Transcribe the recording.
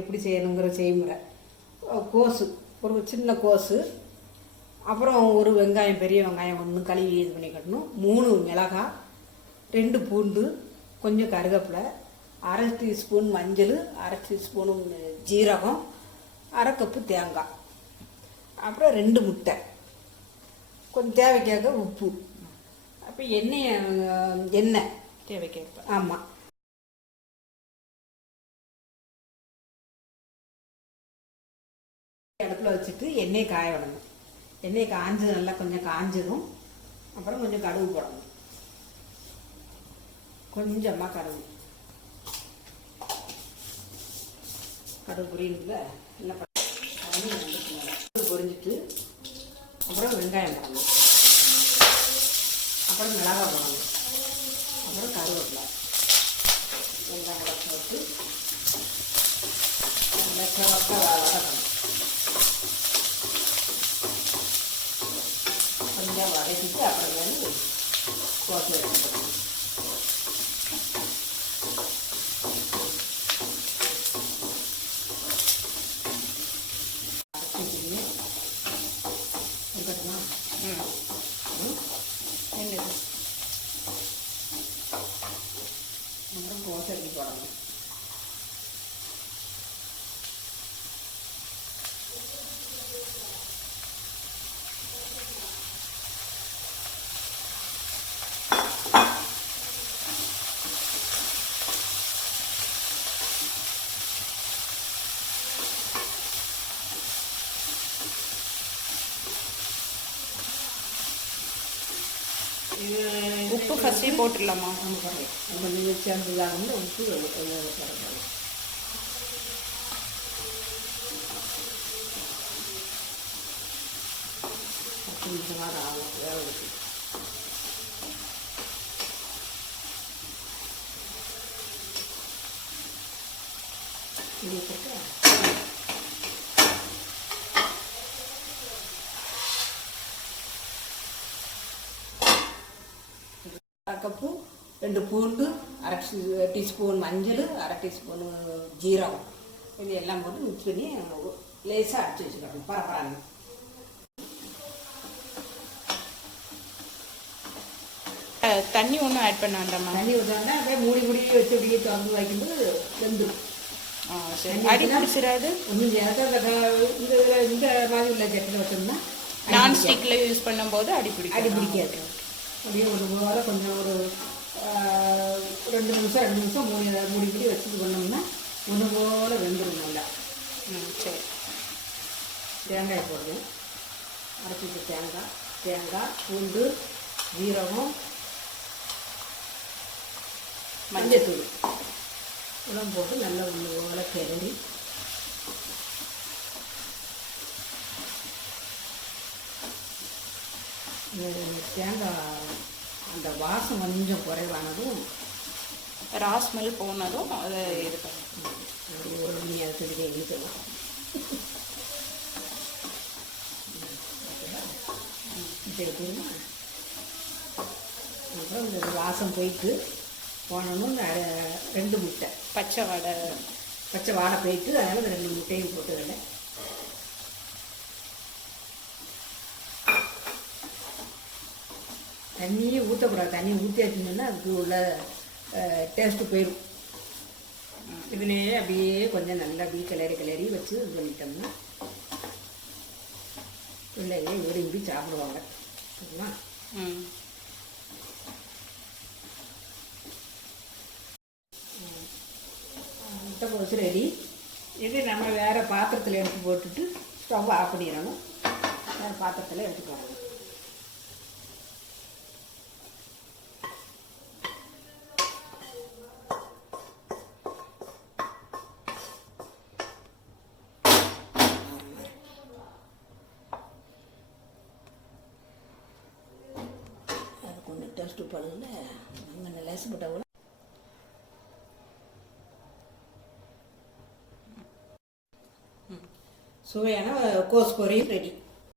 எப்படி செய்யணுங்கிற செய்முறை. கோஸு, ஒரு சின்ன கோஸு, அப்புறம் ஒரு வெங்காயம், பெரிய வெங்காயம் ஒன்று கழுவி இது பண்ணிக்கட்டணும், 3 மிளகாய், 2 பூண்டு, கொஞ்சம் கருவேப்பிலை, 1/2 டீஸ்பூன் மஞ்சள், 1/2 டீஸ்பூனு ஜீரகம், 1/2 கப்பு தேங்காய், அப்புறம் 2 முட்டை, கொஞ்சம் தேவைக்காக உப்பு. அப்போ எண்ணெய் தேவைக்கேற்ப. ஆமாம். அடுப்பில் வச்சுட்டு எண்ணெய் காய விடணும். எண்ணெய் காஞ்சது, நல்லா கொஞ்சம் காஞ்சதும் அப்புறம் கொஞ்சம் கடுகு போடணும். கொஞ்சமாக கடுகு புரியுதுல, என்ன பண்ண பொரிஞ்சிட்டு அப்புறம் வெங்காயம் போடணும், அப்புறம் மிளகாய் போடணும், அப்புறம் கருவேப்பிலை, வெங்காயம் போட்டு வதக்கணும். கொஞ்சம் வதக்கிட்டு அப்புறம் கோசை வச்சுக்கணும். அப்புறம் கோசைக்கு போடணும். உப்பு ஃபஸ்ட்டே போட்டுடலாமா? கொஞ்சம் சேர்ந்துதாங்க உப்பு போடணும். கொஞ்சம் நேரம் ஆகும் வேக வச்சு. இது போட்டு 1/2 கப்பு, 2 பூண்டு, 1/2 டீஸ்பூன் மஞ்சள், 1/2 டீஸ்பூன் ஜீரகம், இது எல்லாம் போட்டு மிக்ஸ் பண்ணி லேசாக அடிச்சு வச்சுக்கணும். பரப்பராங்க தண்ணி ஒன்றும் ஆட் பண்ண வேண்டாமா? தண்ணி ஊற்றாங்கன்னா அப்படியே மூடி வச்சு அப்படியே திறந்து வைக்கும்போது வெந்துடும். அடி பிடிச்சிடாது. ஒன்றும் செய்யாது. இந்த மாதிரி உள்ள சட்டியில் வச்சோம்னா நான்ஸ்டிக்கில் யூஸ் பண்ணும்போது அடி பிடிக்காது. அப்படியே ஒரு போல கொஞ்சம் ஒரு 2 நிமிஷம் மூடி வச்சுட்டு பண்ணோம்னா ஒன்று போல் வெந்துடும் நல்லா. சரி. தேங்காய் போடுறேன். அரைச்சிட்டு தேங்காய், பூண்டு, ஜீரகம், மஞ்சத்தூள் இதெல்லாம் போட்டு நல்லா ஒன்று போல கிளறி தேங்காய் அந்த வாசம் கொஞ்சம் குறைவானதும், ரா ஸ்மெல் போனதும் அதை இது பண்ணி ஒரு மணி அதுக்கு இழுக்கலாம். அப்புறம் இந்த வாசம் போயிட்டு போனோம்னு 2 முட்டை, பச்சை வாடை போயிட்டு அதனால் 2 முட்டையும் போட்டுக்கிறேன். தண்ணியே ஊற்றக்கூடாது. தண்ணி ஊற்றியாச்சுன்னா அதுக்கு உள்ள டேஸ்ட்டு போயிடும். இதுனே அப்படியே கொஞ்சம் நல்லா அப்படியே கிளறி வச்சு இது பண்ணிட்டோம்னா பிள்ளைங்க விரும்பி சாப்பிடுவாங்க. சரிங்களா? முட்டை கோஸ் ரெடி. இது நம்ம வேறு பாத்திரத்தில் எடுத்து போட்டுட்டு ஸ்டவ் ஆஃப் பண்ணிடணும். வேறு பாத்திரத்தில் எடுத்துக்கலாம். கொஞ்சம் டேஸ்ட்டு படுதுல நம்ம லேசு போட்டால் கூட சுவையான கோஸ் பொரியல் ரெடி.